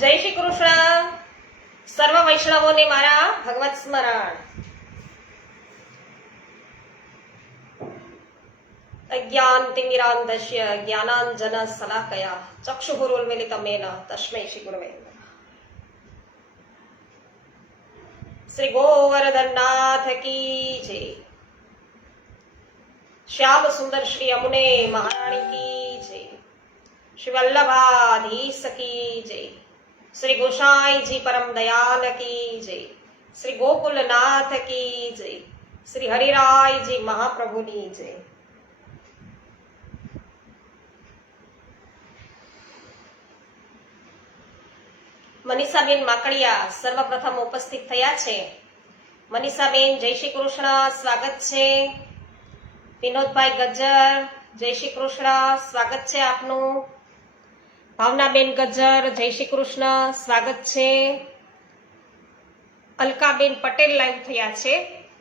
જય શ્રી કૃષ્ણ. સર્વ વૈષ્ણવોને મારા ભગવત સ્મરણ. અજ્ઞાનતિમિરાન્ધસ્ય જ્ઞાનાંજન શલાકયા ચક્ષુરુન્મિલિતમેન તસ્મૈ શ્રી ગુરવે નમઃ. શ્રી ગોવર્ધનનાથ કી જય. શ્યામ સુંદર શ્રી અમુને મહારાણી કી જય. શ્રી વલ્લભાધીશ કી જય. श्री गोसाई जी परम दयाल की जय. श्री गोकुलनाथ की जय. श्री हरिराय जी महाप्रभु की जय. મનીષાબેન માકડિયા સર્વપ્રથમ ઉપસ્થિત થયા છે. મનીષાબેન જય શ્રી કૃષ્ણ, સ્વાગત છે. વિનોદભાઈ ગજ્જર જય શ્રી કૃષ્ણ, સ્વાગત છે આપનું. ભાવનાબેન ગજ્જર જય શ્રી કૃષ્ણ, સ્વાગત છે. અલકાબેન પટેલ લાઈવ થયા છે.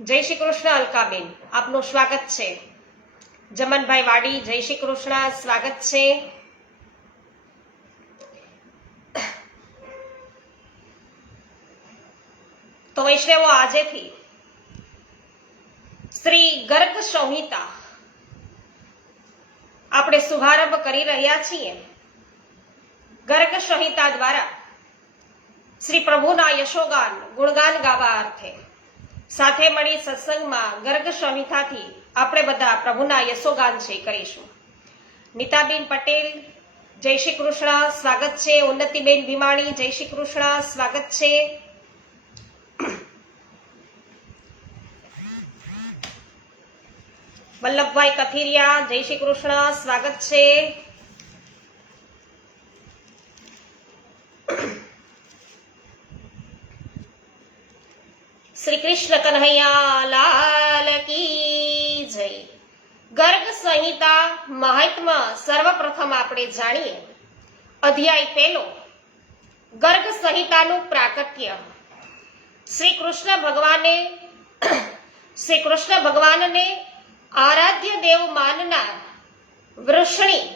જય શ્રી કૃષ્ણ અલકાબેન, આપનું સ્વાગત છે. જમનભાઈ વાડી જય શ્રી કૃષ્ણ, સ્વાગત છે. તો વૈષ્ણવો, આજેથી શ્રી ગર્ગ સંહિતા આપણે શુભારંભ કરી રહ્યા છીએ. ગર્ગ સંહિતા દ્વારા શ્રી પ્રભુના યશોગાન ગુણગાન ગાવા અર્થે સાથે મળી સત્સંગમાં ગર્ગ સંહિતાથી આપણે બધા પ્રભુના યશોગાન છે કરીશું. નીતાબેન પટેલ જય શ્રી કૃષ્ણ, સ્વાગત છે. ઉન્નતિબેન ભીમાણી જય શ્રી કૃષ્ણ, સ્વાગત છે. વલ્લભભાઈ કથિરિયા જય શ્રી કૃષ્ણ, સ્વાગત છે. શ્રી કૃષ્ણ કન્હૈયા લાલ કી જય. ગર્ગ સંહિતા મહાત્મ્ય સર્વપ્રથમ આપણે જાણીએ. અધ્યાય પહેલો, ગર્ગ સંહિતાનું પ્રાકટ્ય. શ્રી કૃષ્ણ ભગવાનને આરાધ્ય દેવ માનનાર વૃષણી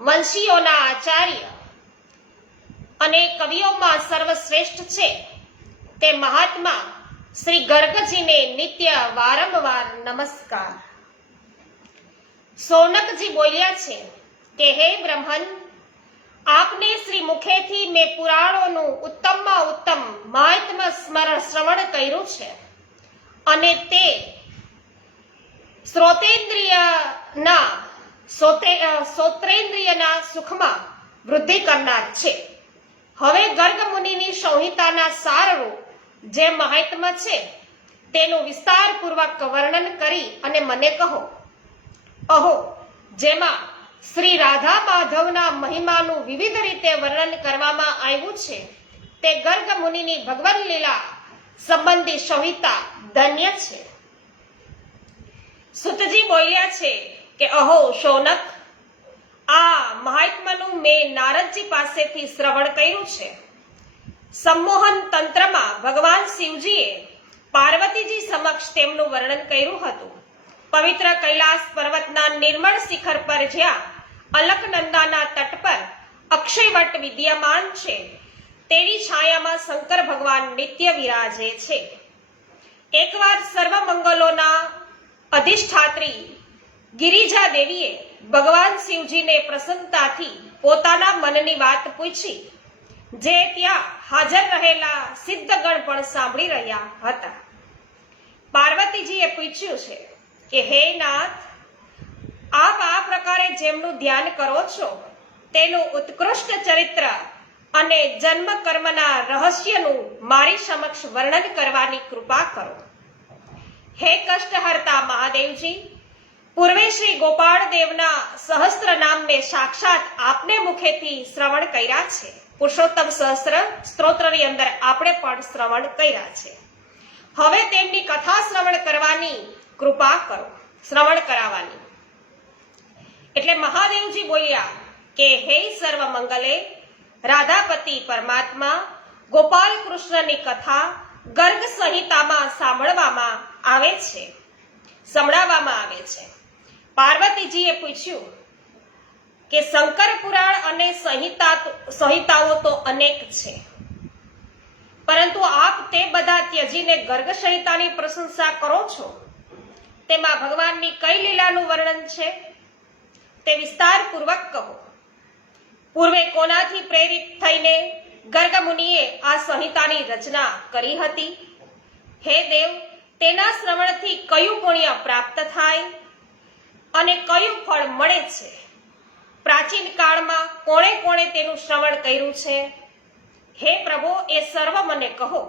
વંશીઓના આચાર્ય અને કવિઓમાં સર્વશ્રેષ્ઠ છે તે મહાત્મા શ્રી ગર્ગજીને નિત્ય વારંવાર નમસ્કાર. સૌનકજી બોલ્યા છે કે હે બ્રહ્મન, આપને શ્રી મુખેથી મેં પુરાણોનું ઉત્તમમાં ઉત્તમ મહાત્મ્ય શ્રવણ કર્યું છે અને તે શ્રોત્રેન્દ્રિયના સુખમાં વૃદ્ધિ કરનાર છે. હવે ગર્ગ મુનિની સંહિતાના સારરૂપ જે મહાત્મ્ય છે તેનું વિસ્તારપૂર્વક વર્ણન કરી અને મને કહો. અહો, જેમાં શ્રી રાધા માધવના મહિમાનું વિવિધ રીતે વર્ણન કરવામાં આવ્યું છે તે ગર્ગ મુનિની ભગવાન લીલા સંબંધી સંહિતા ધન્ય છે. સુતજી બોલ્યા છે કે અહો શૌનક, આ મહાત્મ્યનું મેં નારદજી પાસેથી શ્રવણ કર્યું છે. સંમોહન તંત્રમાં ભગવાન શિવજીએ પાર્વતીજી સમક્ષ તેમનું વર્ણન કર્યું હતું. પવિત્ર કૈલાસ પર્વતના નિર્મળ શિખર પર જ્યાં અલકનંદાના તટ પર અક્ષયવટ વિદ્યમાન છે તેની છાયામાં શંકર ભગવાન નિત્ય વિરાજે છે. એકવાર સર્વ મંગલોના અધિષ્ઠાત્રી ગિરિજા દેવીએ ભગવાન શિવજીને પ્રસન્નતાથી પોતાના મનની વાત પૂછી, જે ત્યાં હાજર રહેલા સિદ્ધગણ પણ સાંભળી રહ્યા હતા. પાર્વતીજીએ પૂછ્યું છે કે હે નાથ, આપ આ પ્રકારે જેમનું ધ્યાન કરો છો તેનું ઉત્કૃષ્ટ ચરિત્ર અને જન્મ કર્મના રહસ્યનું મારી સમક્ષ વર્ણન કરવાની કૃપા કરો. હે કષ્ટહર્તા મહાદેવજી, પૂર્વે શ્રી ગોપાળ દેવના સહસ્ત્ર નામને સાક્ષાત આપને મુખેથી શ્રવણ કર્યા છે. પુરુષોત્તમ સહસ્ત્ર સ્ત્રોત્રની અંદર આપણે પણ શ્રવણ કર્યા છે. હવે તેમની કથા શ્રવણ કરવાની કૃપા કરો, શ્રવણ કરાવવાની. એટલે મહાદેવજી બોલ્યા કે હે સર્વ મંગલે, રાધાપતિ પરમાત્મા ગોપાલ કૃષ્ણની કથા ગર્ગ સંહિતામાં સંભળાવવામાં આવે છે. પાર્વતીજીએ પૂછ્યું કે શંકર પુરાણ અને સંહિતાઓ તો અનેક છે, પરંતુ આપ તે બધા ત્યજીને ગર્ગ સંહિતાની પ્રશંસા કરો છો, તેમાં ભગવાનની કઈ લીલાનું વર્ણન છે તે વિસ્તારપૂર્વક કહો. પૂર્વે કોનાથી પ્રેરિત થઈને ગર્ગ મુનિએ આ સંહિતાની રચના કરી હતી? હે દેવ, તેના શ્રવણથી કયું પુણ્ય પ્રાપ્ત થાય અને કયું ફળ મળે છે? પ્રાચીન કાળમાં કોણે કોણે તેનું શ્રવણ કર્યું છે? હે પ્રભુ, એ સર્વ મને કહો.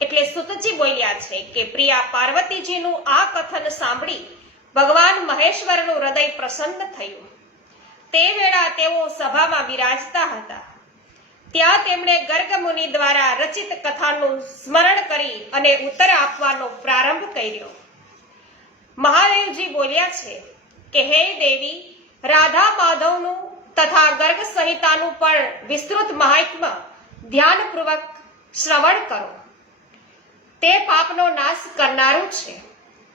એટલે સુતજી બોલ્યા છે કે પ્રિયા પાર્વતીજીનું આ કથન સાંભળી ભગવાન મહેશ્વરનું હૃદય પ્રસન્ન થયું. તે વેળા તેઓ સભામાં બિરાજતા હતા. ત્યાં તેમણે ગર્ગ મુનિ દ્વારા રચિત કથાનું સ્મરણ કરી અને ઉત્તર આપવાનો પ્રારંભ કર્યો. મહાદેવજી બોલ્યા છે કે હે દેવી, રાધા માધવનું તથા ગર્ગ સંહિતાનું પણ વિસ્તૃત મહાત્મ્ય ધ્યાનપૂર્વક શ્રવણ કરો. તે પાપનો નાશ કરનારું છે.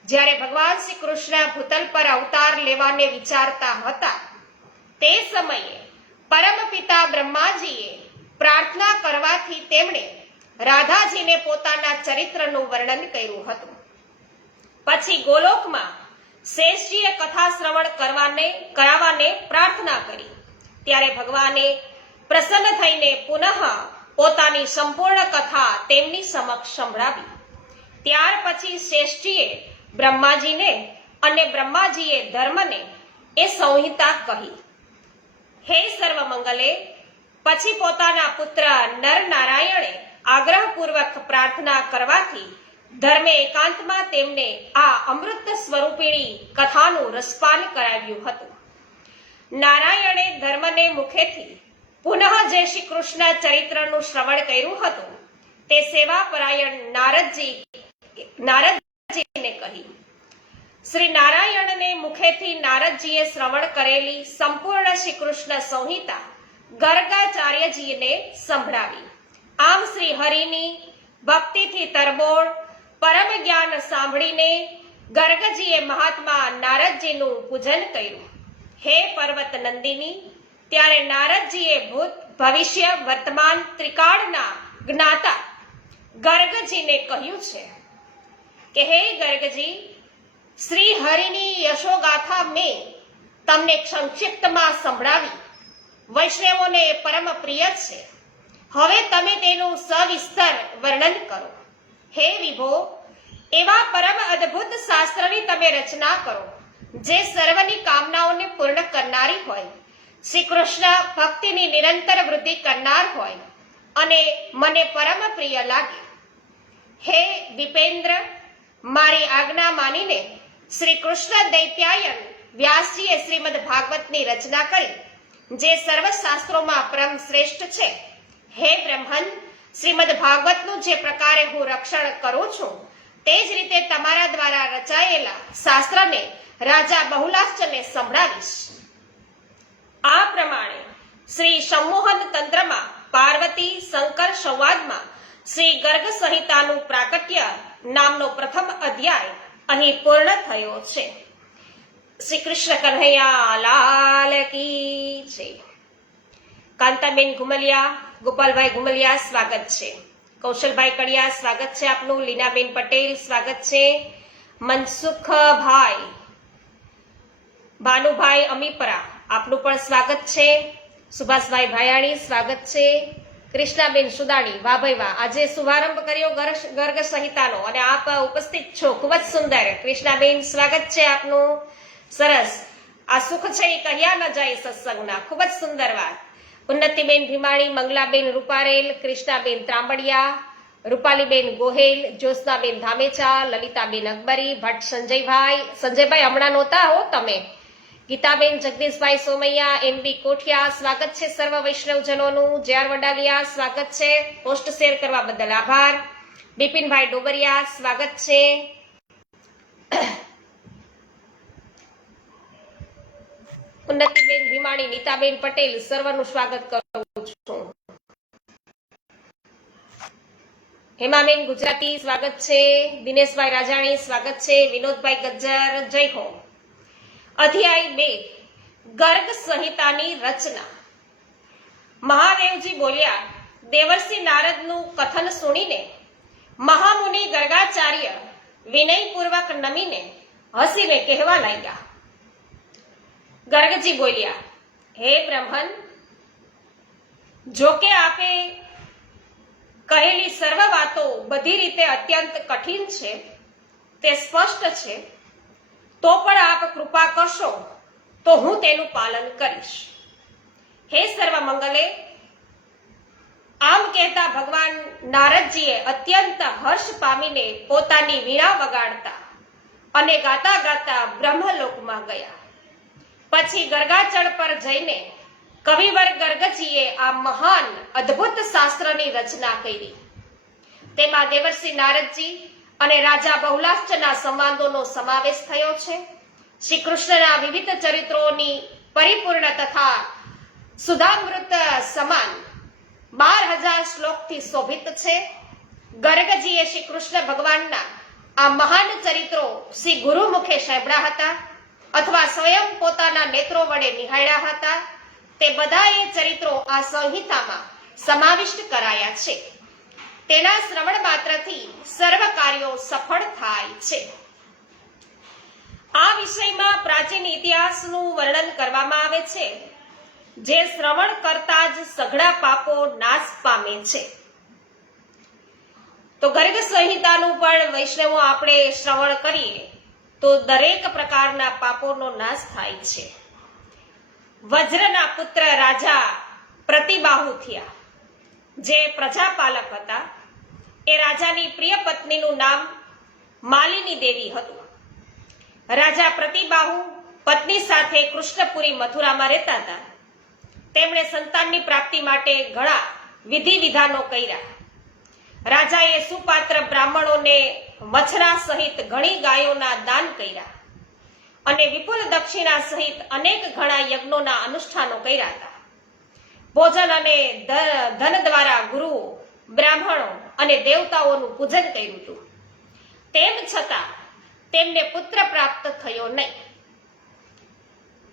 જ્યારે ભગવાન શ્રી કૃષ્ણ ભૂતલ પર અવતાર લેવાને વિચારતા હતા, તે સમયે પરમ પિતા બ્રહ્માજીએ પ્રાર્થના કરવાથી તેમણે રાધાજીને પોતાના ચરિત્રનું વર્ણન કર્યું હતું. પછી ગોલોકમાં શેષજીએ કથા શ્રવણ કરાવવાને પ્રાર્થના કરી. ત્યારે ભગવાને પ્રસન્ન થઈને પુનઃ પોતાની સંપૂર્ણ કથા તેમની સમક્ષ સંભળાવી. ત્યાર પછી શેષજીએ બ્રહ્માજીને અને બ્રહ્માજીએ ધર્મને એ સંહિતા કહી. હે સર્વમંગલે, પછી પોતાના પુત્ર નર નારાયણે આગ્રહપૂર્વક પ્રાર્થના કરવાથી ધર્મે એકાંતમાં તેમને આ અમૃત સ્વરૂપિણી કથાનું રસપાન કરાવ્યું હતું. નારાયણે ધર્મને મુખેથી પુનઃ જે શ્રી કૃષ્ણ ચરિત્રનું શ્રવણ કર્યું હતું તે સેવાપરાયણ નારદજીને કહી. શ્રી નારાયણને મુખેથી નારદજીએ શ્રવણ કરેલી સંપૂર્ણ શ્રી કૃષ્ણ સંહિતા ગર્ગાચાર્યજીને સંભળાવી. આમ શ્રી હરિની ભક્તિથી તરબોળ પરમ જ્ઞાન સાંભળીને ગર્ગજીએ મહાત્મા નારદજીનું પૂજન કર્યું. હે પર્વત નંદિની, ત્યારે નારદજીએ ભૂત ભવિષ્ય વર્તમાન ત્રિકાળના જ્ઞાતા ગર્ગજીને કહ્યું છે કે હે ગર્ગજી, શ્રી હરિની યશોગાથા મેં તમને સંક્ષિપ્તમાં સંભળાવી. વૈષ્ણવોને પરમ પ્રિય છે. હવે તમે તેનું સવિસ્તર વર્ણન કરો. હે વિભો, એવા પરમ અદ્ભુત શાસ્ત્રની તમે રચના કરો જે સર્વની કામનાઓને પૂર્ણ કરનારી હોય, શ્રી કૃષ્ણ ભક્તિની નિરંતર વૃદ્ધિ કરનાર હોય અને મને પરમ પ્રિય લાગે. હે વિપેન્દ્ર, મારી આજ્ઞા માનીને શ્રી કૃષ્ણ દૈત્યાયન વ્યાસજીએ શ્રીમદ ભાગવતની રચના કરી, જે સર્વ શાસ્ત્રોમાં પરમ શ્રેષ્ઠ છે. હે બ્રહ્મન, શ્રીમદ ભાગવતનું જે પ્રકારે હું રક્ષણ કરું છું તે જ રીતે તમારા દ્વારા રચાયેલા શાસ્ત્રને રાજા બહુલાશ્ચને સંભળાવીશ. આ પ્રમાણે શ્રી સંમોહન તંત્રમાં પાર્વતી શંકર સંવાદમાં શ્રી ગર્ગ સંહિતાનું પ્રાકટ્ય નામનો પ્રથમ અધ્યાય અહીં પૂર્ણ થયો છે. શ્રી કૃષ્ણ કન્હૈયા લાલ કી જય. કાંતાબેન ઘુમલિયા, ગોપાલભાઈ ઘુમલિયા સ્વાગત છે. કૌશલભાઈ કડિયા સ્વાગત છે આપનું. લીનાબેન પટેલ સ્વાગત છે. મનસુખભાઈ, ભાનુભાઈ અમીપરા આપનું પણ સ્વાગત છે. સુભાષભાઈ ભાયાણી સ્વાગત છે. કૃષ્ણાબેન સુદાણી, વાહ ભાઈ વાહ, આજે શુભારંભ કર્યો ગર્ગ સંહિતાનો અને આપ ઉપસ્થિત છો, ખૂબ જ સુંદર. કૃષ્ણાબેન સ્વાગત છે આપનું. સરસ. આ સુખ છે એ કહ્યા ન જાય સત્સંગના, ખૂબ જ સુંદર વાત. ઉન્નતિબેન ભીમાણી, મંગલાબેન રૂપારેલ, કૃષ્ણાબેન ત્રાંબડિયા, રૂપાલીબેન ગોહેલ, જ્યોત્સનાબેન ધામેચા, લલિતાબેન અકબરી, ભટ્ટ સંજયભાઈ હમણાં નહોતા હો તમે. ગીતાબેન જગદીશભાઈ સોમૈયા, એનબી કોઠિયા સ્વાગત છે સર્વ વૈષ્ણવજનોનું. જેઆર વડાલિયા સ્વાગત છે. પોસ્ટ શેર કરવા બદલ આભાર. બિપિનભાઈ ડોબરિયા સ્વાગત છે. ઉન્નતિબેન ભીમાણી, નીતાબેન પટેલ સર્વનું સ્વાગત કરું છું. હેમાબેન ગુજરાતી સ્વાગત છે. દિનેશભાઈ રાજાણી સ્વાગત છે. વિનોદભાઈ ગજ્જર, જય હો. અધ્યાય 2 ગર્ગ સંહિતાની રચના. મહાદેવજી બોલ્યા, દેવર્ષિ નારદનું કથન સુણીને મહામુનિ ગર્ગાચાર્ય વિનયપૂર્વક નમીને હસીને કહેવા લાગ્યા. ગર્ગજી બોલ્યા, હે બ્રહ્મન, જો કે આપે કહેલી સર્વ વાતો બધી રીતે અત્યંત કઠિન છે તે સ્પષ્ટ છે, તો પણ આપ કૃપા કરશો તો હું તેનું પાલન કરીશ. હે સર્વ મંગલે, આમ કહેતા ભગવાન નારદજીએ અત્યંત હર્ષ પામીને પોતાની વીણા વગાડતા અને ગાતા ગાતા બ્રહ્મલોકમાં ગયા. પછી ગર્ગાચળ પર જઈને કવિવર ગર્ગજીએ આ મહાન અદ્ભુત શાસ્ત્રની રચના કરી. તેમાં દેવર્ષિ નારદજી અને રાજા બહુલાશ્ચના સંવાદોનો સમાવેશ થયો છે. શ્રી કૃષ્ણના વિવિધ ચરિત્રોની પરિપૂર્ણ તથા સુધામૃત સમાન 12,000 શ્લોકથી શોભિત છે. ગર્ગજીએ શ્રી કૃષ્ણ ભગવાનના આ મહાન ચરિત્રો શ્રી ગુરુ મુખે સાંભળ્યા હતા અથવા સ્વયં પોતાના નેત્રો વડે નિહાળ્યા હતા. તે બધા એ ચરિત્રો આ સંહિતામાં સમાવિષ્ટ કરાયા છે. તેના શ્રવણ માત્રથી સર્વ કાર્યો સફળ થાય છે. આ વિષયમાં પ્રાચીન ઇતિહાસનું વર્ણન કરવામાં આવે છે, જે શ્રવણ કરતા જ સઘળા પાપો નાશ પામે છે. તો ગર્ગ સંહિતાનું પણ વૈષ્ણવો આપણે શ્રવણ કરીએ તો દરેક પ્રકારના પાપોનો નાશ થાય છે. વજ્રના પુત્ર રાજા પ્રતિબાહુ થયા, જે પ્રજાપાલક હતા. એ રાજાની પ્રિય પત્નીનું નામ માલિની દેવી હતું. રાજા પ્રતિબાહુ પત્ની સાથે કૃષ્ણપુરી મથુરામાં રહેતા હતા. તેમણે સંતાનની પ્રાપ્તિ માટે ઘણા વિધિ વિધાનો કર્યા. રાજાએ સુપાત્ર બ્રાહ્મણોને વછરા સહિત ઘણી ગાયોના દાન કર્યા અને વિપુલ દક્ષિણા સહિત અનેક ઘણા યજ્ઞોના અનુષ્ઠાનો કર્યા હતા. ભોજન અને ધન દ્વારા ગુરુઓ, બ્રાહ્મણો અને દેવતાઓનું પૂજન કર્યું હતું. તેમ છતાં તેમને પુત્ર પ્રાપ્ત થયો નહીં.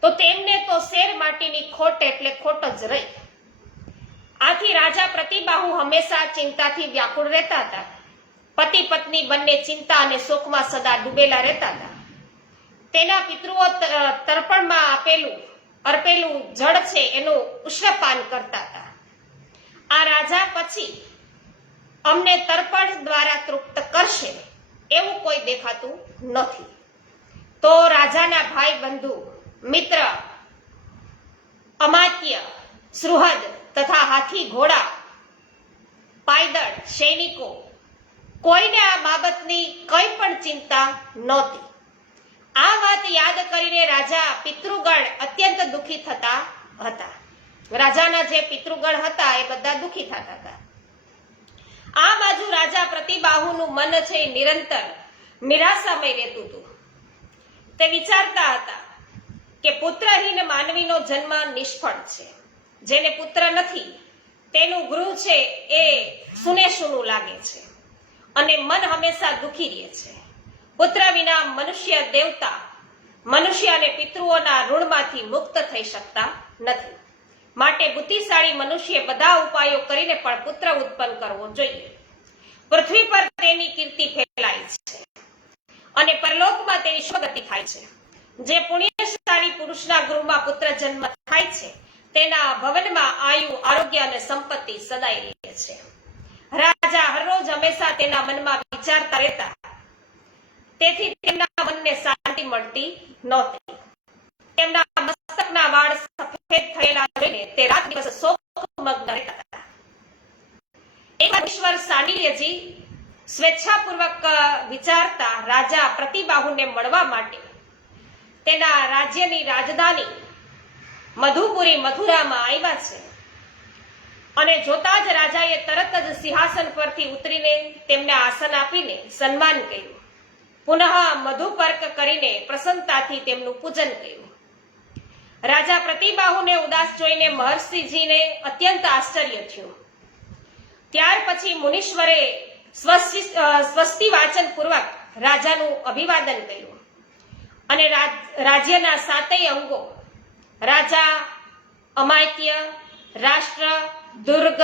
તો તેમને તો શેર માટીની ખોટ એટલે ખોટ જ રહી. આથી રાજા પ્રતિબાહુ હંમેશા ચિંતાથી વ્યાકુળ રહેતા હતા. પતિ પત્ની બંને ચિંતા અને શોકમાં સદા ડૂબેલા રહેતા હતા. તેના પિતૃઓ તર્પણમાં અર્પેલું જળ છે એનું ઉષ્ણપાન કરતા હતા. આ રાજા પછી અમને તર્પણ દ્વારા તૃપ્ત કરશે એવું કોઈ દેખાતું નથી. તો રાજાના ભાઈ બંધુ, મિત્ર, અમાત્ય, સુહૃદ તથા હાથી ઘોડા, પાયદળ, સૈનિકો, કોઈને આ બાબતની કંઈ પણ ચિંતા નહોતી. આ વાત યાદ કરીને રાજા પિતૃગણ અત્યંત દુઃખી થતા હતા. રાજાના જે પિતૃગણ હતા એ બધા દુઃખી થતા હતા. આ બાજુ રાજા પ્રતિબાહુનું મન છે નિરંતર નિરાશામય રહેતું હતું. તે વિચારતા હતા કે પુત્રહીન માનવીનો જન્મ નિષ્ફળ છે. જેને પુત્ર નથી તેનું ગૃહ છે એ સૂને સૂનું લાગે છે અને મન હંમેશા દુઃખી રહે છે. પુત્ર વિના મનુષ્ય દેવતા, મનુષ્ય અને પિતૃઓના ઋણમાંથી મુક્ત થઈ શકતા નથી. માટે બુદ્ધિશાળી મનુષ્ય બધા ઉપાયો કરીને પણ પુત્ર ઉત્પન્ન કરવો જોઈએ. પૃથ્વી પર તેની કીર્તિ ફેલાય છે અને પરલોકમાં તેની શુભગતિ થાય છે. જે પુણ્યશાળી પુરુષના ગૃહમાં પુત્ર જન્મ થાય છે તેના ભવનમાં આયુ, આરોગ્ય અને સંપત્તિ સદાય રહે છે. રાજા હરરોજ હંમેશા તેના મનમાં વિચારતા રહેતા. તેથી તેમના મનને શાંતિ મળતી નહોતી. તેમના મસ્તકના વાળ સફેદ થયેલા જોઈને તે રાત દિવસ શોકમગ્ન રહેતા હતા. એકવાર ઈશ્વર સાંડિલ્યજી સ્વેચ્છાપૂર્વક વિચારતા રાજા પ્રતિબાહુને મળવા માટે તેના રાજ્યની રાજધાની મધુપુરી મથુરામાં આવ્યા છે. અને જોતા જ રાજાએ તરત જ સિંહાસન પરથી ઉતરીને તેમને આસન આપીને સન્માન કર્યું. પુનઃ મધુપર્ક કરીને પ્રસન્નતાથી તેમનું પૂજન કર્યું. રાજા પ્રતિબાહુને ઉદાસ જોઈને મહર્ષિજીને અત્યંત આશ્ચર્ય થયું. ત્યાર પછી મુનીશ્વરે સ્વસ્તિ વાચન પૂર્વક રાજાનું અભિવાદન કર્યું અને રાજ્યના સાતેય અંગો રાજા, અમાત્ય, રાષ્ટ્ર, દુર્ગ,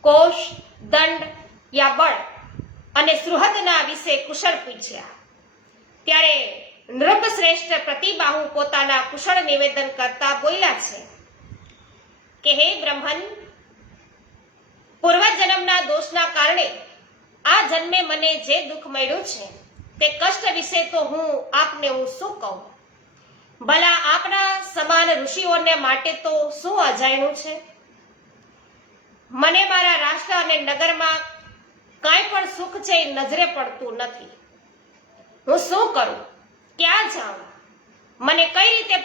કોષ, દંડ યા બળ અને સુહૃદના વિશે કુશળ પૂછ્યા. ત્યારે નૃપશ્રેષ્ઠ પ્રતિબાહુ પોતાના કુશળ નિવેદન કરતા બોલ્યા છે કે હે બ્રહ્મન, પૂર્વજન્મના દોષના કારણે આ જન્મે મને જે દુઃખ મળ્યું છે તે કષ્ટ વિશે તો આપને હું શું કહું? ભલા આપના સમાન ઋષિઓને માટે તો શું અજાણ્યું છે? મને મારા રાષ્ટ્ર અને નગરમાં કાંઈ પણ સુખ છે એ નજરે પડતું નથી. હું શું કરું? ક્યાં જાઉં? મને કઈ રીતે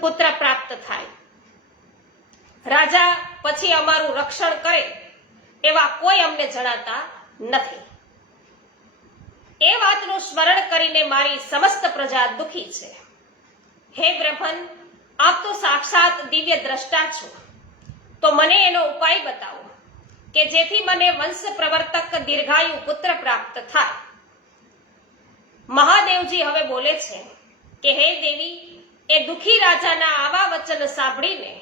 પુત્ર પ્રાપ્ત થાય? રાજા પછી અમારું રક્ષણ કરે એવા કોઈ અમને જણાતા નથી. એ વાતનું સ્મરણ કરીને મારી સમસ્ત પ્રજા દુઃખી છે. હે બ્રહ્મન, આપ તો સાક્ષાત દિવ્ય દ્રષ્ટા છો, તો મને એનો ઉપાય બતાવો કે જેથી મને વંશ પ્રવર્તક દીર્ઘાયુ પુત્ર પ્રાપ્ત થાય. મહાદેવજી હવે બોલે છે કે હે દેવી, એ દુઃખી રાજાના આવા વચન સાંભળીને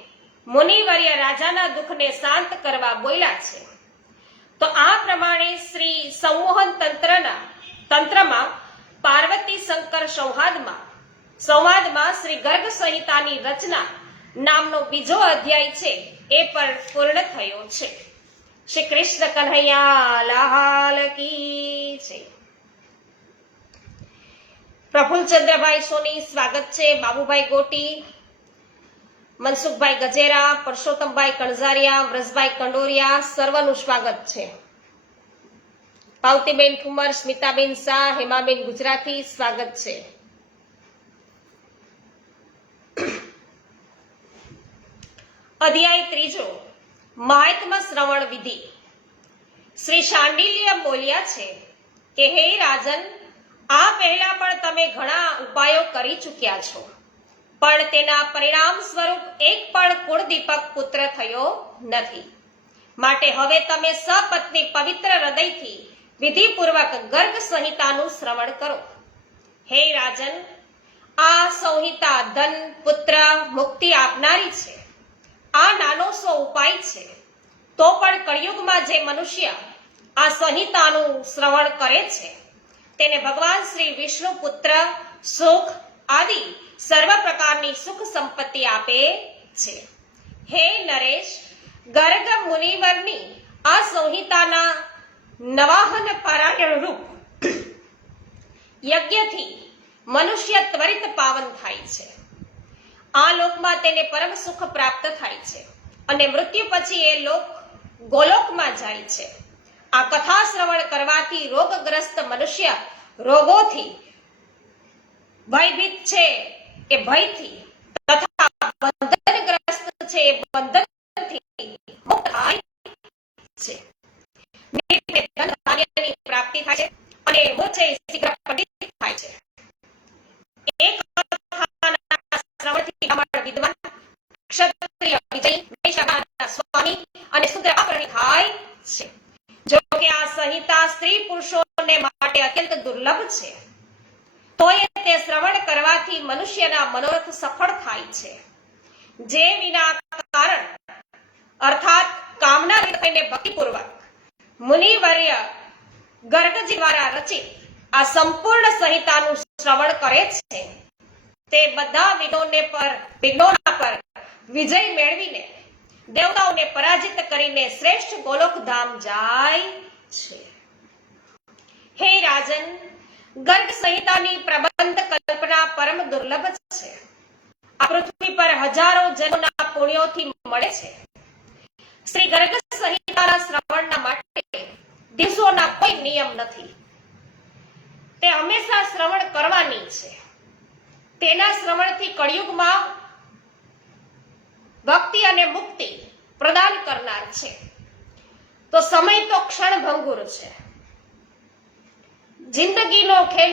મુનિવર્ય રાજાના દુઃખને શાંત કરવા બોલ્યા છે. તો આ પ્રમાણે શ્રી સંમોહન તંત્રમાં પાર્વતી શંકર સંવાદમાં શ્રી ગર્ગ સંહિતાની રચના નામનો બીજો અધ્યાય છે એ પણ પૂર્ણ થયો છે. શ્રી કૃષ્ણ કન્હૈયા લાલ કી જય. પ્રફુલ્લચંદ્રભાઈ સોની સ્વાગત છે. બાબુભાઈ ગોટી, મનસુખભાઈ ગજેરા, પરસોત્તમભાઈ કણઝારિયા, વ્રજભાઈ કંડોરિયા, સર્વનું સ્વાગત છે. પાવતીબેન ઠુમર, સ્મિતાબેન શાહ, હેમાબેન ગુજરાતી સ્વાગત છે. અધ્યાય ત્રીજો, મહાત્મ્ય શ્રવણ વિધિ. શ્રી શાંડિલ્ય બોલ્યા છે કે હે રાજન, આ પહેલા પણ તમે ઘણા ઉપાયો કરી ચૂક્યા છો, પણ તેના પરિણામ સ્વરૂપ એક પણ કુળદીપક પુત્ર થયો નથી. માટે હવે તમે સપત્ની પવિત્ર હૃદયથી વિધિપૂર્વક ગર્ગ સંહિતાનું શ્રવણ કરો. હે રાજન, આ સંહિતા ધન, પુત્ર, મુક્તિ આપનારી છે. આ નાનો સો ઉપાય છે, તો પણ કળિયુગમાં જે મનુષ્ય આ સંહિતાનું શ્રવણ કરે છે તેને ભગવાન શ્રી વિષ્ણુ પુત્ર, સુખ આદિ સર્વ પ્રકારની સુખ સંપત્તિ આપે છે. હે નરેશ, ગર્ગ મુનિવરની આ સંહિતાના નવાહન પારાયણ રૂપ યજ્ઞથી મનુષ્ય ત્વરિત પાવન થાય છે. આ લોકમાં તેને પરમ સુખ પ્રાપ્ત થાય છે અને મૃત્યુ પછી એ ગોલોકમાં જાય છે. આ કથા શ્રવણ કરવાથી રોગગ્રસ્ત મનુષ્ય રોગોથી ભયભીત છે એ ભયથી તથા બંધનગ્રસ્ત છે એ બંધનથી મુક્ત થાય છે. ધન-ધાન્યની પ્રાપ્તિ થાય છે અને મોક્ષ છે શીઘ્ર પંડિત થાય છે. એક કથાના શ્રવણથી બ્રાહ્મણ વિદ્વાન, ક્ષત્રિય વિજયી, વૈશ્ય સ્વામી અને શુદ્ર અગ્રણી થાય છે. જો કે આ સંહિતા સ્ત્રી પુરુષોને માટે અત્યંત દુર્લભ છે, તોય તે શ્રવણ કરવાથી મનુષ્યના મનોરથ સફળ થાય છે. જે વિના કારણ અર્થાત કામના રહિત ભક્તિપૂર્વક મુનિવર્ય ગર્ગજી દ્વારા રચિત આ સંપૂર્ણ સંહિતાનું શ્રવણ કરે છે તે બધા વિઘ્નોના પર વિજય મેળવીને દેવતાઓને પરાજિત કરીને શ્રેષ્ઠ ગોલોક ધામ જાય છે. હે રાજન, ગર્ગ સંહિતાની પ્રબંધ કલ્પના પરમ દુર્લભ છે. આ પૃથ્વી પર હજારો જન્મના પુણ્યોથી મળે છે. શ્રી ગર્ગ સંહિતાના શ્રવણના માટે દિવસોના કોઈ નિયમ નથી. તે હંમેશા શ્રવણ કરવાની છે. તેના શ્રવણથી કળિયુગમાં ભક્તિ અને મુક્તિ પ્રદાન કરનાર છે. તો સમય તો ક્ષણભંગુર છે. જિંદગીનો ખેલ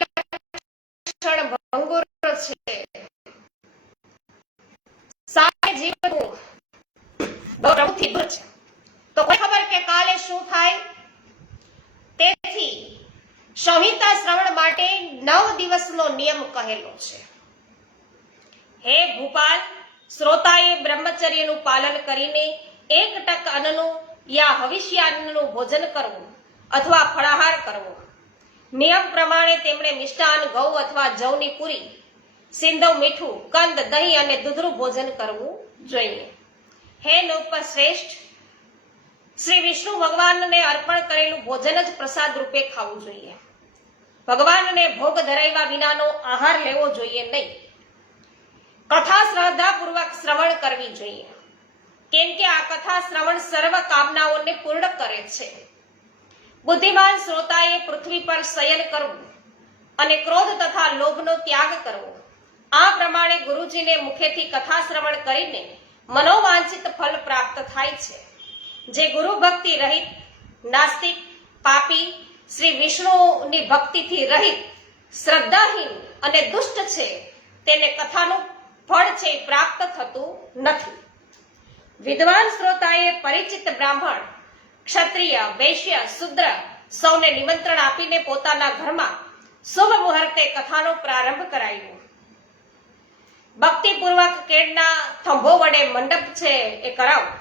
ક્ષણભંગુર છે. સારે જીવવું બહુ પ્રભુથી દૂર છે. તો કોઈ ખબર કે કાલે શું થાય? તેથી સંહિતા શ્રવણ માટે 9 દિવસનો નિયમ કહેલો છે. હે ભૂપાલ, શ્રોતાએ બ્રહ્મચર્યનું પાલન કરીને 1 ટક અન્નનું યા હવિષ્યાન્નનું ભોજન કરવું અથવા ફળાહાર કરવો. નિયમ પ્રમાણે તેમણે મિષ્ટાન, ઘઉં અથવા જવની પૂરી, સિંધવ મીઠું, કંદ, દહીં અને દૂધનું ભોજન કરવું જોઈએ. હે નૃપશ્રેષ્ઠ, શ્રી વિષ્ણુ ભગવાનને અર્પણ કરેલું ભોજન જ પ્રસાદ રૂપે ખાવું જોઈએ. ભગવાનને ભોગ ધરાવ્યા વિનાનો આહાર લેવો જોઈએ નહીં. કથા શ્રદ્ધાપૂર્વક શ્રવણ કરવી જોઈએ, કેમ કે આ કથા શ્રવણ સર્વ કામનાઓને પૂર્ણ કરે છે. બુદ્ધિમાન શ્રોતાએ પૃથ્વી પર શયન કરવું અને ક્રોધ તથા લોભનો ત્યાગ કરવો. આ પ્રમાણે ગુરુજીને મુખેથી કથા શ્રવણ કરીને મનોવાંછિત ફલ પ્રાપ્ત થાય છે. જે ગુરુ ભક્તિ રહિત, નાસ્તિક, પાપી, શ્રી વિષ્ણુની ભક્તિથી રહિત, શ્રદ્ધાહીન અને દુષ્ટ છે, તેને કથાનું ફળ છે પ્રાપ્ત થતું નથી. વિદ્વાન શ્રોતાએ પરિચિત બ્રાહ્મણ, ક્ષત્રિય, વૈશ્ય, શુદ્ર સૌને નિમંત્રણ આપીને પોતાના ઘરમાં શુભ મુહૂર્તે કથાનો પ્રારંભ કરાવ્યો. ભક્તિપૂર્વક કેળના થંભો વડે મંડપ છે એ કરાવો.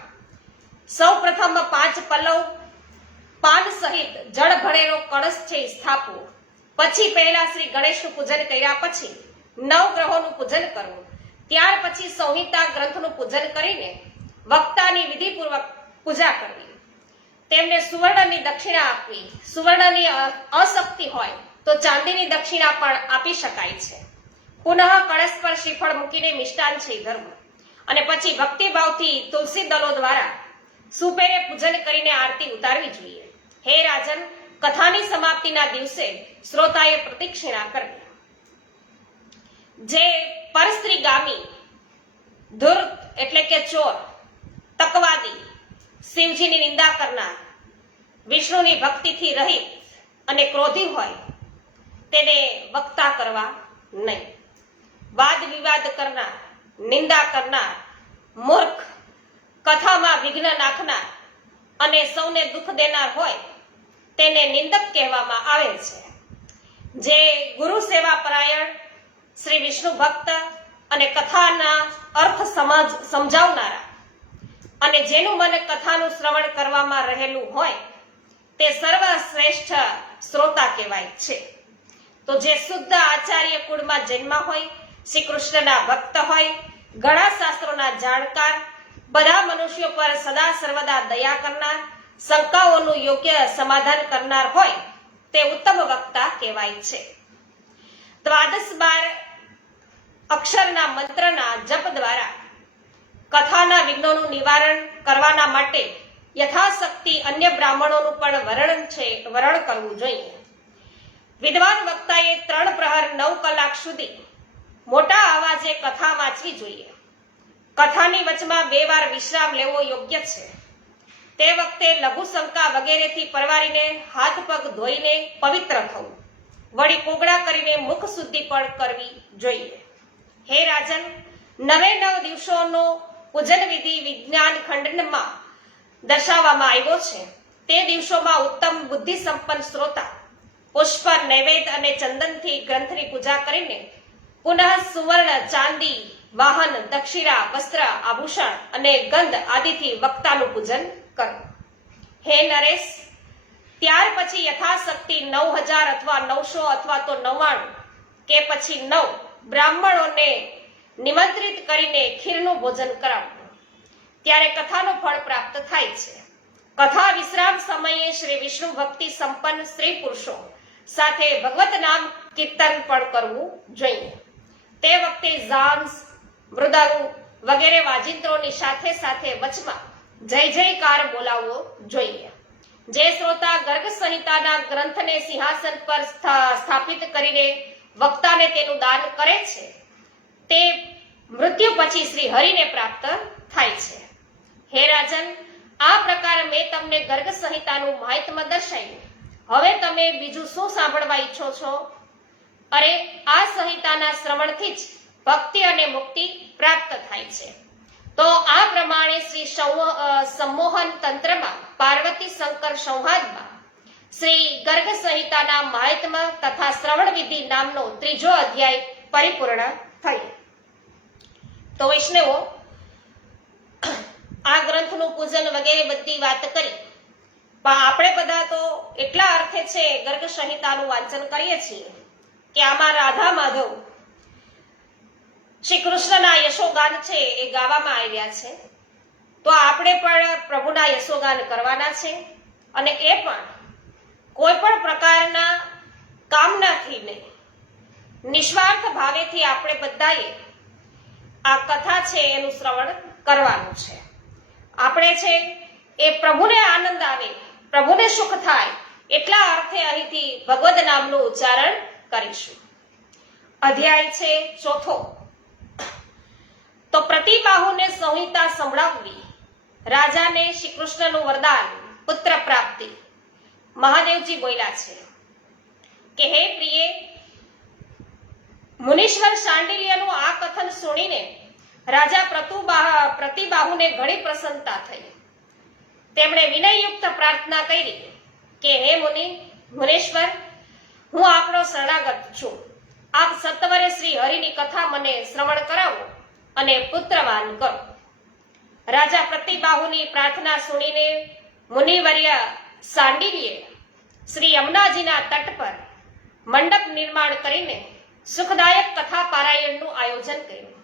સૌ પ્રથમ 5 પલ્લવ પાન સહિત જળ ભરેલો કળશ છે સ્થાપવો. પછી પહેલા શ્રી ગણેશનું પૂજન કર્યા પછી 9 ગ્રહોનું પૂજન કરવું. ત્યાર પછી સંહિતા ગ્રંથનું પૂજન કરીને વક્તાની વિધિપૂર્વક પૂજા કરવી. તેમને સુવર્ણની દક્ષિણા આપવી. સુવર્ણની અશક્તિ હોય તો ચાંદીની દક્ષિણા પણ આપી શકાય છે. પુનઃ કળશ પર શ્રીફળ મૂકીને મિષ્ટાન છે ધરવું અને પછી ભક્તિભાવથી તુલસી દળો દ્વારા સુપેરે પૂજન કરીને આરતી ઉતારવી જોઈએ. હે રાજન, કથાની સમાપ્તિના દિવસે શ્રોતાએ પ્રદક્ષિણા કરવી. જે પરસ્ત્રીગામી, ધૂર્ત એટલે કે ચોર, તકવાદી, શિવજીની નિંદા કરનાર, વિષ્ણુની ભક્તિથી રહિત અને ક્રોધી હોય તેને વક્તા કરવા નહીં. વાદ વિવાદ કરનાર, નિંદા કરનાર, મૂર્ખ, કથામાં વિઘ્ન નાખનાર અને સૌને દુઃખ દેનાર હોય તેને નિંદક કહેવામાં આવે છે. જે ગુરુ સેવા પરાયણ, શ્રી વિષ્ણુ ભક્ત અને કથાના અર્થ સમજાવનારા અને જેનું મન કથાનું શ્રવણ કરવામાં રહેલું હોય તે સર્વશ્રેષ્ઠ શ્રોતા કહેવાય છે. તો જે શુદ્ધ આચાર્ય કુળમાં જન્મા હોય, શ્રી કૃષ્ણના ભક્ત હોય, ઘણા શાસ્ત્રોના જાણકાર, બધા મનુષ્યો પર સદા સર્વદા દયા કરનાર, શંકાઓનું યોગ્ય સમાધાન કરનાર હોય તે ઉત્તમ વક્તા કહેવાય છે. 12 અક્ષરના મંત્રના જપ દ્વારા કથાના વિઘ્નોનું નિવારણ કરવાના માટે યથાશક્તિ અન્ય બ્રાહ્મણોનું પણ વરણ કરવું જોઈએ. વિદ્વાન વક્તાએ 3 પ્રહર 9 કલાક સુધી મોટા અવાજે કથા વાંચવી જોઈએ. કથાની વચમાં 2 વાર વિશ્રામ લેવો યોગ્ય છે. તે વખતે લઘુ શંકા વગેરેથી પરવારીને હાથ પગ ધોઈને પવિત્ર થવું, વળી કોગળા કરીને મુખ શુદ્ધિ પણ કરવી જોઈએ. હે રાજન, 9 દિવસોનો પૂજન વિધિ વિજ્ઞાન ખંડમાં દર્શાવવામાં આવ્યો છે. તે દિવસોમાં ઉત્તમ બુદ્ધિ સંપન્ન શ્રોતા પુષ્પ, નૈવેદ્ય અને ચંદનથી ગ્રંથની પૂજા કરીને પુનઃ સુવર્ણ, ચાંદી, વાહન, દક્ષિણા, વસ્ત્ર, આભૂષણ અને ગંધ આદિથી વક્તાનું પૂજન કરવું. હે નરેશ, ત્યાર પછી યથાશક્તિ 9000 અથવા 900 અથવા તો 99 કે પછી 9 બ્રાહ્મણોને નિમંત્રિત કરીને ખીરનું ભોજન કરાવવું. ત્યારે કથાનું ફળ પ્રાપ્ત થાય છે. કથા વિશ્રામ સમયે શ્રી વિષ્ણુ ભક્તિ સંપન્ન સ્ત્રી પુરુષો સાથે ભગવત નામ કીર્તન પણ કરવું જોઈએ. તે વખતે ઝાંઝ, મૃદંગ વગેરે વાજિંત્રોની સાથે સાથે વચમાં જય જયકાર બોલાવવો જોઈએ. જે શ્રોતા ગર્ગ સંહિતાના ગ્રંથને સિંહાસન પર સ્થાપિત કરીને વક્તાને તેનું દાન કરે છે તે મૃત્યુ પછી શ્રી હરિને પ્રાપ્ત થાય છે. હે રાજન, આ પ્રકારે મેં તમને ગર્ગ સંહિતાનું મહાત્મ્ય દર્શાવ્યું. હવે તમે બીજું શું સાંભળવા ઈચ્છો છો? અરે, આ સંહિતાના શ્રવણથી જ ભક્તિ અને મુક્તિ પ્રાપ્ત થાય છે. તો આ પ્રમાણે શ્રી સંમોહન તંત્રમાં પાર્વતી શંકર સંવાદમાં શ્રી ગર્ગ સંહિતાના મહાત્મ્ય તથા શ્રવણ વિધિ નામનો 3જો અધ્યાય પરિપૂર્ણ થયો. તો વૈષ્ણવો, આ ગ્રંથનું પૂજન વગેરે બધી વાત કરી, પણ આપણે બધા તો એટલા અર્થે છે ગર્ગ સંહિતાનું વાંચન કરીએ છીએ કે આમાં રાધા માધવ શ્રી કૃષ્ણના યશોગાન છે એ ગાવામાં આવ્યા છે. તો આપણે પણ પ્રભુના યશોગાન કરવાના છે, અને એ પણ કોઈ પણ પ્રકારના કામનાથી નહીં, નિસ્વાર્થ ભાવેથી આપણે બધાએ આ કથા છે એનું શ્રવણ કરવાનું છે. આપણે છે એ પ્રભુને આનંદ આવે, પ્રભુને સુખ થાય એટલા અર્થે અહીંથી ભગવદ નામનું ઉચ્ચારણ કરીશું. અધ્યાય છે ચોથો. તો પ્રતિબાહુને સંહિતા સંભળાવવી, રાજાને શ્રી કૃષ્ણનું વરદાન, પુત્ર પ્રાપ્તિ. મહાદેવજી બોલ્યા છે કે હે પ્રિય, મુનીશ્વર શાંડિલ્યનું આ કથન સુણીને રાજા પ્રતિબાહુને ઘણી પ્રસન્નતા થઈ. તેમણે વિનયયુક્ત પ્રાર્થના કરી કે હે મુનીશ્વર, હું આપનો શરણાગત છું. આપ સત્વરે શ્રી હરિની કથા મને શ્રવણ કરાવો અને પુત્રવાન કરો. રાજા પ્રતિબાહુની પ્રાર્થના સુણીને મુનિવર્ય શાંડિલ્યે શ્રી યમુનાજીના તટ પર મંડપ નિર્માણ કરીને સુખદાયક કથા પારાયણનું આયોજન કર્યું.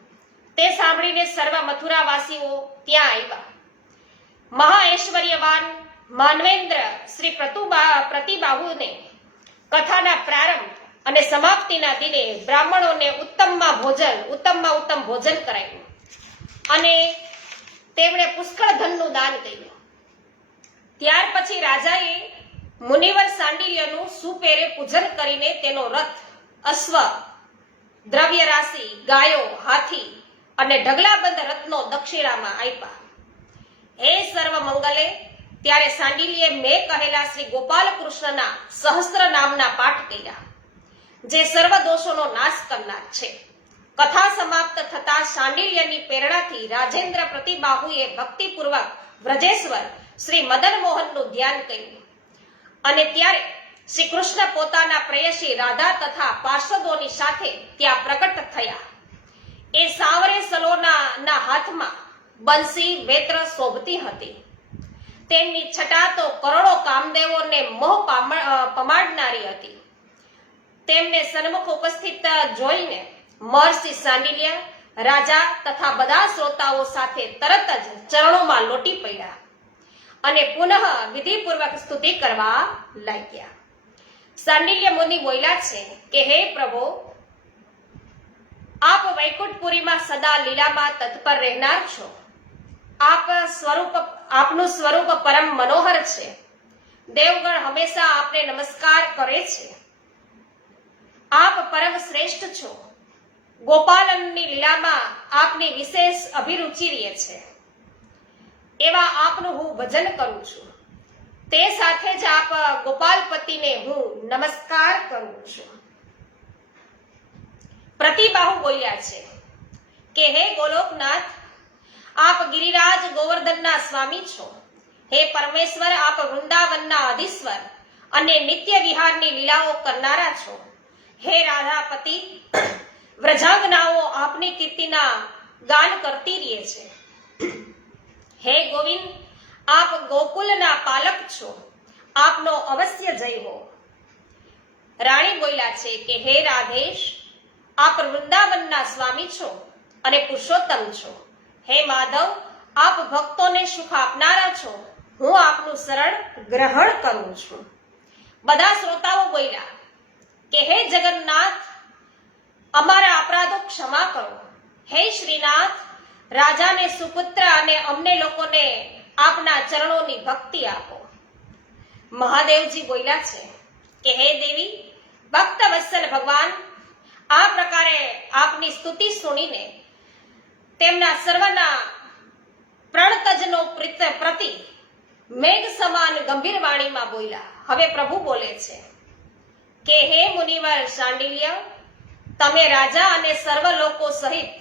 તે સાંભળીને સર્વ મથુરાવાસીઓ ત્યાં આવ્યા. મહાઐશ્વર્યવાન માનવેન્દ્ર શ્રી પ્રતિબાહુને કથાના પ્રારંભ અને સમાપ્તિના દિને બ્રાહ્મણોને ઉત્તમમાં ઉત્તમ ભોજન કરાવ્યું અને તેમણે પુષ્કળ ધનનું દાન કર્યું. ત્યાર પછી રાજાએ મુનિવર શાંડિલ્યનું સુપેરે પૂજન કરીને તેનો રથ, અશ્વ, દ્રવ્ય રાશિ, ગાયો, હાથી અને ઢગલાબંધ રત્નો દક્ષિણામાં આપ્યા. હે સર્વ મંગલે, ત્યારે શાંડિલ્યે મેં કહેલા શ્રી ગોપાલ કૃષ્ણના સહસ્ત્ર નામના પાઠ કર્યા, જે સર્વ દોષોનો નાશ કરનાર છે. કથા સમાપ્ત થતા શાંડિલ્યની પ્રેરણાથી રાજેન્દ્ર પ્રતિબાહુએ ભક્તિપૂર્વક વ્રજેશ્વર શ્રી મદન મોહનનું ધ્યાન કર્યું, અને ત્યારે શ્રી કૃષ્ણ પોતાના પ્રેયસી રાધા તથા પાર્ષદોની સાથે ત્યાં પ્રગટ થયા. એ સાવરે સલોના હાથમાં બંસી વેત્ર શોભતી હતી. તેમની છટા તો કરોડો કામદેવોને મોહ પમાડનારી હતી. તેમને સન્મુખ ઉપસ્થિત જોઈને મહર્ષિ શાંડિલ્ય, રાજા તથા બધા શ્રોતાઓ સાથે તરત જ ચરણોમાં લોટી પડ્યા અને પુનઃ વિધિપૂર્વક સ્તુતિ કરવા લાગ્યા. શાંડિલ્ય મુનિ બોલ્યા છે કે હે પ્રભુ, આપ વૈકુંઠપુરીમાં સદા લીલામાં તત્પર રહેનાર છો. આપનું સ્વરૂપ પરમ મનોહર છે. દેવગણ હંમેશા આપને નમસ્કાર કરે છે. આપ પરમ શ્રેષ્ઠ છો. ગોપાલનની લીલામાં આપની વિશેષ અભિરુચિ રહે છે. એવા આપનું હું ભજન કરું છું. તે સાથે જ આપ ગોપાલપતિને હું નમસ્કાર કરું છું. પ્રતિબાહુ બોલ્યા છે કે હે ગોલોકનાથ, આપ ગિરિરાજ ગોવર્ધનના સ્વામી છો. હે પરમેશ્વર, આપ વૃંદાવનના અધીશ્વર અને નિત્ય વિહારની લીલાઓ કરનારા છો. હે રાધાપતિ, વ્રજાંગનાઓ આપની કીર્તિના ગાન કરતી રહે છે. હે ગોવિંદ, આપ ગોકુલના પાલક છો. આપનો અવશ્ય જય હો. રાણી બોલ્યા છે કે હે રાધેશ, આપ વૃંદાવનના સ્વામી છો અને પુરુષોત્તમ છો. હે માધવ, આપ ભક્તોને સુખ આપનારા છો. હું આપનું શરણ ગ્રહણ કરું છું. બધા શ્રોતાઓ બોલ્યા કે હે જગન્નાથ, અમારા અપરાધો ક્ષમા કરો. હે શ્રીનાથ, રાજાને સુપુત્ર અને અમને લોકોને આપના ચરણોની ભક્તિ આપો. મહાદેવજી બોલ્યા છે કે હે દેવી, ભક્ત વત્સલ ભગવાન, આ પ્રકારે આપની સ્તુતિ સુણીને તેમના સર્વના પ્રણતજનો પ્રતિ મેઘ સમાન ગંભીર વાણીમાં બોલ્યા. હવે પ્રભુ બોલે છે કે હે મુનિવર શાંડિલ્ય, તમે રાજા અને સર્વ લોકો સહિત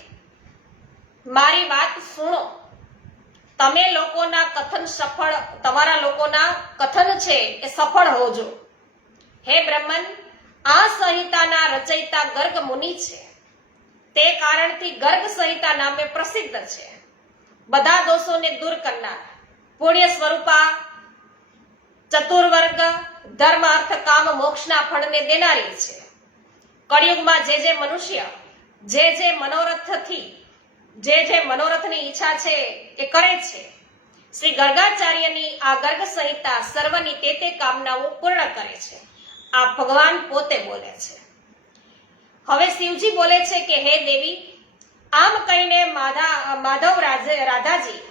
મારી વાત સુણો. તમારા લોકોના કથન છે એ સફળ હોજો. હે બ્રહ્મન, આ સંહિતાના રચયિતા ગર્ગ મુનિ છે. તે કારણથી ગર્ગ સંહિતા નામે પ્રસિદ્ધ છે. બધા દોષોને દૂર કરનાર, પુણ્ય સ્વરૂપા, ચતુર્વર્ગ, ધર્મ અર્થ કામ મોક્ષના ફળને દેનારી છે. કળિયુગમાં જે મનુષ્ય જે મનોરથથી જે મનોરથની ઈચ્છા છે એ કરે છે, શ્રી ગર્ગાચાર્યની આ ગર્ગ સંહિતા સર્વની તે કામનાઓ પૂર્ણ કરે છે. આ ભગવાન પોતે બોલે છે. હવે શિવજી બોલે છે કે હે દેવી, આમ કહીને માધવ રાધાજી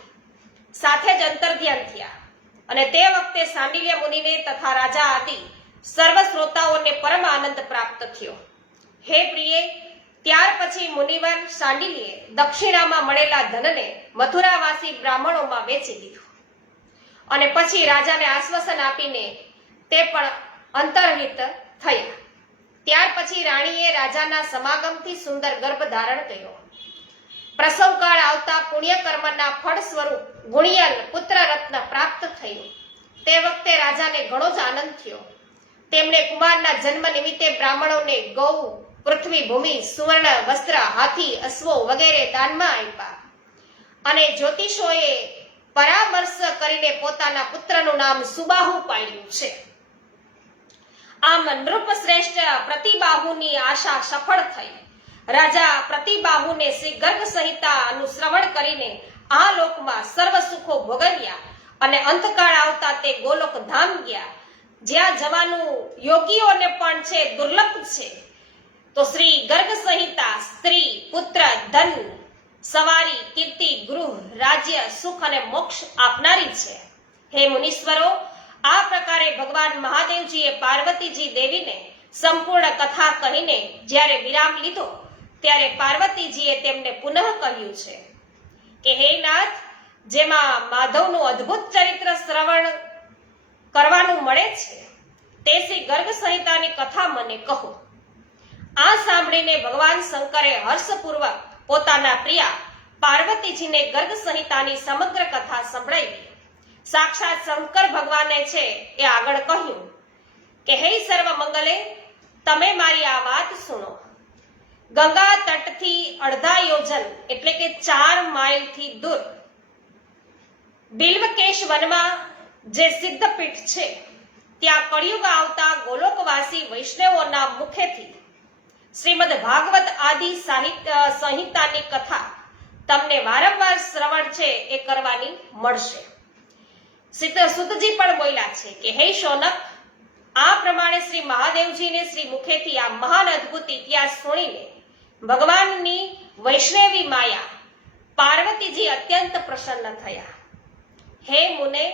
સાથે જ અંતર્ધ્યાન થયા અને તે વખતે સાંડિલ્ય મુનિને તથા રાજા આદિ સર્વ શ્રોતાઓને પરમ આનંદ પ્રાપ્ત થયો. હે પ્રિય, ત્યાર પછી મુનિવર સાંડિલ્યે દક્ષિણામાં મળેલા ધનને મથુરાવાસી બ્રાહ્મણોમાં વેચી દીધું અને પછી રાજાને આશ્વાસન આપીને તે પણ અંતર્હિત થયા. ત્યાર પછી રાણીએ રાજાના સમાગમથી સુંદર ગર્ભ ધારણ કર્યો. પ્રસવકાળ આવતા પુણ્યકર્મના ફળ સ્વરૂપ ગુણિયલ પુત્ર રત્ન પ્રાપ્ત થયું. તે વખતે રાજાને ઘણો જ આનંદ થયો. તેમણે કુમારના જન્મ નિમિત્તે બ્રાહ્મણોને ગૌ, પૃથ્વી, ભૂમિ, સુવર્ણ, વસ્ત્ર, હાથી, અશ્વો વગેરે દાનમાં આપ્યા અને જ્યોતિષોએ પરામર્શ કરીને પોતાના પુત્રનું નામ સુબાહુ પાડ્યું છે. આમ નૃપ શ્રેષ્ઠ પ્રતિબાહુની આશા સફળ થઈ. રાજા પ્રતિબાહુને શ્રી ગર્ગ સંહિતાનું શ્રવણ કરીને આ લોકમાં સર્વ સુખો ભોગવ્યા અને અંતકાળ આવતા તે ગોલોક ધામ ગયા, જ્યાં જવાનું યોગીઓને પણ છે દુર્લભ છે. તો શ્રી ગર્ગ સંહિતા સ્ત્રી, પુત્ર, ધન, સવારી, કીર્તિ, ગૃહ, રાજ્ય, સુખ અને મોક્ષ આપનારી છે. હે મુનીશ્વરો, આ પ્રકારે ભગવાન મહાદેવજીએ પાર્વતીજી દેવીને સંપૂર્ણ કથા કહીને જ્યારે વિરામ લીધો ત્યારે પાર્વતીજીએ તેમને પુનઃ કહ્યું છે કે હે નાથ, જેમાં માધવનું અદ્ભુત ચરિત્ર શ્રવણ કરવાનું મળે છે તે શ્રી ગર્ગ સંહિતાની કથા મને કહો. આ સાંભળીને ભગવાન શંકરે હર્ષપૂર્વક પોતાના પ્રિયા પાર્વતીજીને ગર્ગ સંહિતાની સમગ્ર કથા સંભળાવી. સાક્ષાત શંકર ભગવાને છે એ આગળ કહ્યું કે હે સર્વ મંગલે, તમે મારી આ વાત સુનો. ગંગા તટથી અડધા યોજન એટલે કે 4 માઇલથી દૂર બિલ્વકેશ વનમાં જે સિદ્ધપીઠ છે, ત્યાં કળિયુગ આવતા ગોલોકવાસી વૈષ્ણવોના મુખેથી શ્રીમદ ભાગવત આદિ સંહિતાની કથા તમને વારંવાર શ્રવણ છે એ કરવાની મળશે. સુતજી પણ બોલ્યા છે કે હે શૌનક, આ પ્રમાણે શ્રી મહાદેવજીને શ્રી મુખેથી આ મહાન અદ્ભુત ઇતિહાસ સુણીને ભગવાનની વૈષ્ણવી માયા પાર્વતીજી અત્યંત પ્રસન્ન થયા. હે મુને,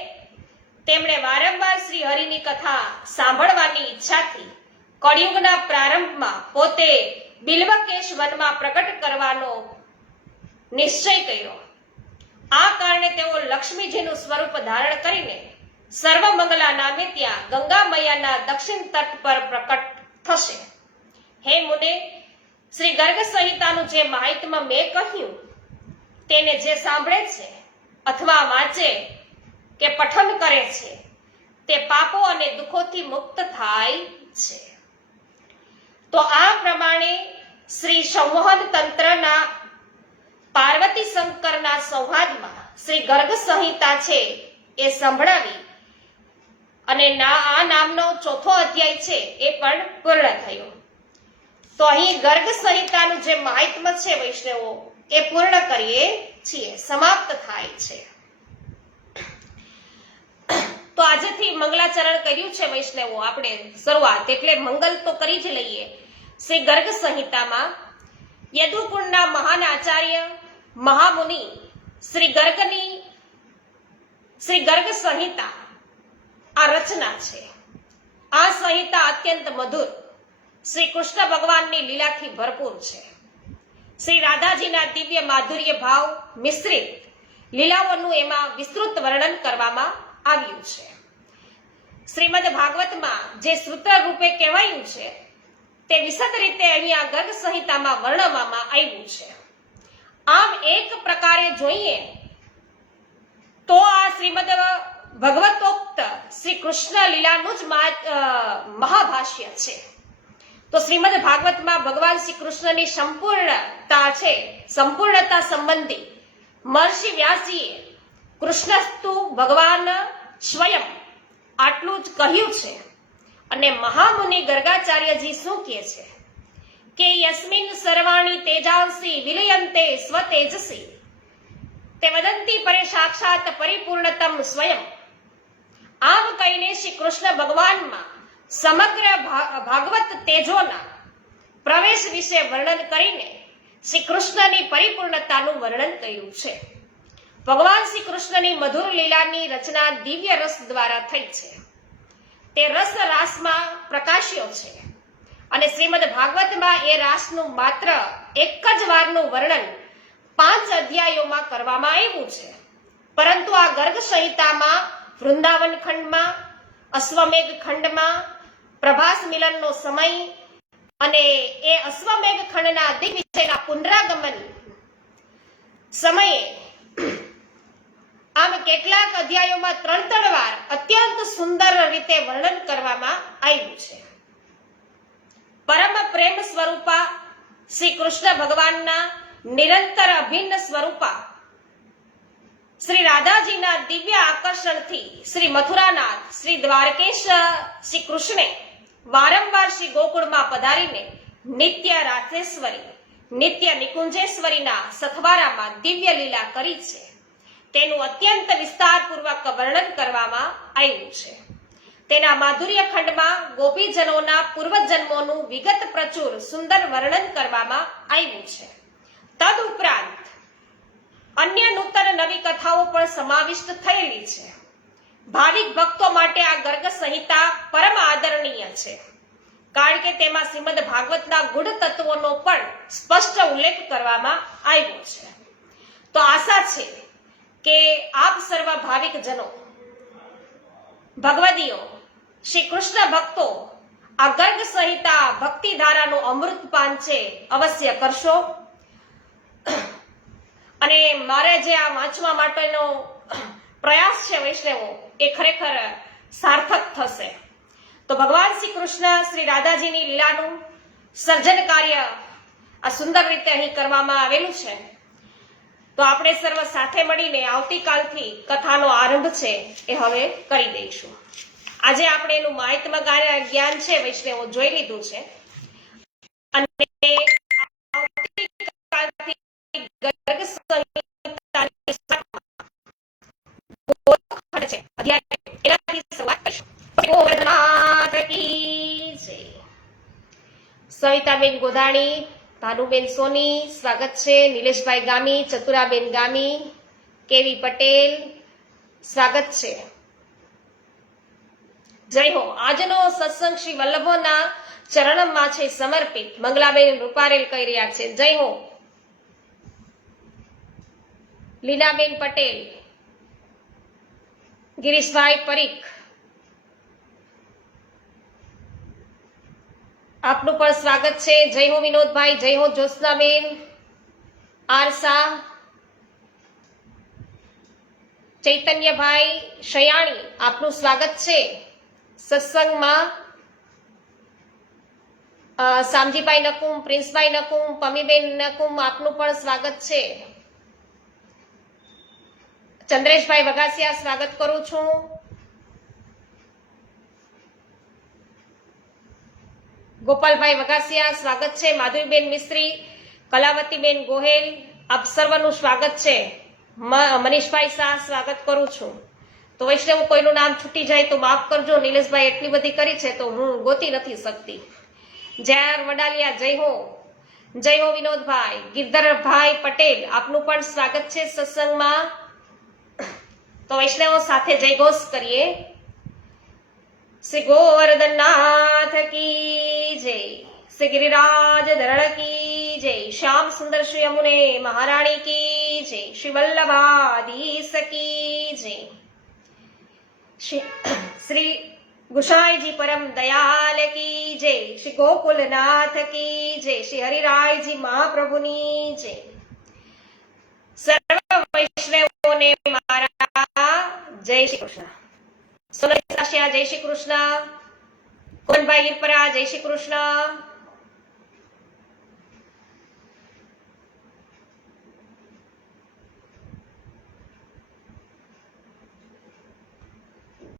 તેમણે વારંવાર શ્રી હરિની કથા સાંભળવાની ઈચ્છાથી કળિયુગના પ્રારંભમાં પોતે બિલ્વકેશ વનમાં પ્રગટ કરવાનો નિશ્ચય કર્યો. આ કારણે તેઓ લક્ષ્મીજીનું સ્વરૂપ ધારણ કરીને સર્વમંગલા નામે ત્યાં ગંગા મૈયાના દક્ષિણ તટ પર પ્રકટ થશે. હે મુને, શ્રી ગર્ગ સંહિતાનું જે મહાત્મ્ય મેં કહ્યું તેને જે સાંભળે છે અથવા વાંચે કે પઠન કરે છે તે પાપો અને દુઃખોથી મુક્ત થાય છે. તો આ પ્રમાણે શ્રી સંમોહન તંત્રના પાર્વતી શંકરના સંવાદમાં શ્રી ગર્ગ સંહિતા છે એ સંભળાવી અને આ નામનો 4થો અધ્યાય છે એ પણ પૂર્ણ થયો. તો અહીં ગર્ગ સંહિતાનું જે મહાત્મ્ય છે વૈષ્ણવો એ પૂર્ણ કરીએ છીએ, સમાપ્ત થાય છે. તો આજેથી મંગલાચરણ કર્યું છે વૈષ્ણવો આપણે શરૂઆત, એટલે મંગલ તો કરી જ લઈએ. શ્રી ગર્ગ સંહિતામાં યદુકુળના મહાન આચાર્ય મહામુનિ શ્રી ગર્ગ સંહિતા આ રચના છે. આ સંહિતા અત્યંત મધુર શ્રી કૃષ્ણ ભગવાનની લીલાથી ભરપૂર છે. શ્રી રાધાજીના દિવ્ય માધુર્ય ભાવ મિશ્રિત લીલાઓનું એમાં વિસ્તૃત વર્ણન કરવામાં આવ્યું છે. શ્રીમદ ભાગવતમાં જે સૂત્ર રૂપે કહેવાયું છે તે વિશદ રીતે અહીંયા ગર્ગ સંહિતામાં વર્ણવવામાં આવ્યું છે. આમ એક પ્રકારે જોઈએ તો આ શ્રીમદ ભગવતોક્ત શ્રી કૃષ્ણ લીલાનું જ મહાભાષ્ય છે. તો શ્રીમદ ભાગવતમાં ભગવાન શ્રી કૃષ્ણની સંપૂર્ણતા છે, સંપૂર્ણતા સંબંધી મહર્ષિ વ્યાસજીએ કૃષ્ણસ્તુ ભગવાન સ્વયં આટલું જ કહ્યું છે. અને મહામુનિ ગર્ગાચાર્યજી શું કહે છે કે યસ્મિન સર્વાણી તેજાંસી વિલયંતે સ્વતેજસી તે વદંતી પરે સાક્ષાત પરિપૂર્ણતમ સ્વયં. આમ કહીને શ્રી કૃષ્ણ ભગવાનમાં સમગ્ર ભાગવત તેજોના પ્રવેશ વિશે વર્ણન કરીને શ્રી કૃષ્ણની પરિપૂર્ણતાનું વર્ણન કર્યું છે. ભગવાન શ્રી કૃષ્ણની મધુર લીલાની રચના દિવ્ય રસ દ્વારા થઈ છે. તે રસ રાસમાં પ્રકાશ્યો છે અને શ્રીમદ ભાગવતમાં એ રાસનું માત્ર એક જ વારનું વર્ણન 5 અધ્યાયોમાં કરવામાં આવ્યું છે. પરંતુ આ ગર્ગ સંહિતામાં વૃંદાવન ખંડમાં, અશ્વમેઘ ખંડમાં, પ્રભાસ મિલનનો સમય અને એ અશ્વમેઘ ખંડના દિગ્વિજયના પુનરાગમન સમયે આમ કેટલાક અધ્યાયોમાં 3 વાર અત્યંત સુંદર રીતે વર્ણન કરવામાં આવ્યું છે. પરમ પ્રેમ સ્વરૂપા શ્રી કૃષ્ણ ભગવાનના નિરંતર અભિન્ન સ્વરૂપા શ્રી રાધાજીના દિવ્ય આકર્ષણથી શ્રી મથુરાનાથ શ્રી દ્વારકેશ શ્રી કૃષ્ણે વારંવાર શ્રી ગોકુળમાં પધારીને નિત્ય રાધેશ્વરી, નિત્ય નિકુંજેશ્વરીના સથવારામાં દિવ્ય લીલા કરી છે. તેનું અત્યંત વિસ્તારપૂર્વક વર્ણન કરવામાં આવ્યું છે. તેના માધુર્ય ખંડમાં ગોપીજનોના પૂર્વજન્મોનું વિગત પ્રચુર સુંદર વર્ણન કરવામાં આવ્યું છે. તદ ઉપરાંત અન્ય નૂતન નવી કથાઓ પણ સમાવિષ્ટ થયેલી છે. ભાવિક ભક્તો માટે આ ગર્ગ સંહિતા પરમ આદરણીય છે, કારણ કે તેમાં શ્રીમદ ભાગવતના ગુઢ તત્વોનો પણ સ્પષ્ટ ઉલ્લેખ કરવામાં આવ્યો છે. તો આશા છે કે આપ સર્વ ભાવિક જનો, ભગવદીઓ, શ્રી કૃષ્ણ ભક્તો આ ગર્ગ સંહિતા ભક્તિ ધારાનું અમૃતપાન છે અવશ્ય કરશો. અને મારે જે આ વાંચવા માટેનો પ્રયાસ છે વૈષ્ણવો, એ ખરેખર સાર્થક થશે. તો ભગવાન શ્રી કૃષ્ણ શ્રી રાધાજીની લીલાનું સર્જન કાર્ય આ સુંદર રીતે અહીં કરવામાં આવેલું છે. તો આપણે સર્વ સાથે મળીને આવતીકાલથી કથાનો આરંભ છે એ હવે કરી દઈશું. આજે આપણે એનું માહિતમા જ્ઞાન છે વૈષ્ણવો જોઈ લીધું છે. અને આવતીકાલથી ગર્ગ સંહિતાની છે અધ્યાય એનાથી શરૂઆત કરીશું. ગોવર્ધનાથ કી જય. સવિતાબેન ગોધાણી, ભાનુબેન સોની સ્વાગત છે. નિલેશભાઈ ગામી, ચતુરાબેન ગામી, કેવી પટેલ સ્વાગત છે. જય હો. આજનો સત્સંગ શ્રી વલ્લભોના ચરણમાં છે સમર્પિત. મંગલાબેન રૂપારેલ કહી રહ્યા છે જય હો. લીનાબેન પટેલ, ગિરીશભાઈ પરીખ, આપનું પણ સ્વાગત છે. જય હો વિનોદભાઈ, જય હો જ્યોત્સનાબેન, આરસા, ચૈતન્યભાઈ શયાણી, આપનું સ્વાગત છે સત્સંગમાં. સામજીભાઈ નકુમ, પ્રિન્સભાઈ નકુમ, પમીબેન નકુમ, આપનું પણ સ્વાગત છે. ચંદ્રેશભાઈ વઘાસિયા સ્વાગત કરું છું. ગોપાલભાઈ વઘાસિયા સ્વાગત છે. માધુરીબેન મિસ્ત્રી, કલાવતીબેન ગોહેલ, આપ સર્વનું સ્વાગત છે. મનીષભાઈ શાહ સ્વાગત કરું છું. તો વૈષ્ણવ કોઈનું નામ છૂટી જાય તો માફ કરજો. નિલેશભાઈ એટલી બધી કરી છે તો હું ગોતી નથી શકતી. જયાર વડાલિયા જય હો. જય હો વિનોદભાઈ. ગિરધરભાઈ પટેલ, આપનું પણ સ્વાગત છે સત્સંગમાં. તો વૈષ્ણવો સાથે જય ઘોષ કરીએ. શ્રી ગોવર્ધનનાથ કી જય. શ્રી ગિરિરાજ ધરણ કી જય. શ્યામ સુંદર શ્રી યમુને મહારાણી કી જય. શ્રી વલ્લભાધીશ કી જય. શ્રી ગુસાઈજી પરમ દયાલ કી જય. શ્રી ગોકુલનાથ કી જય. શ્રી હરિરાયજી મહાપ્રભુની જય. સર્વ વૈષ્ણવોને મારા જય શ્રી કૃષ્ણ. સોનલ સાશિયા જય શ્રી કૃષ્ણ. કોનભાઈ હિરપરા જય શ્રી કૃષ્ણ.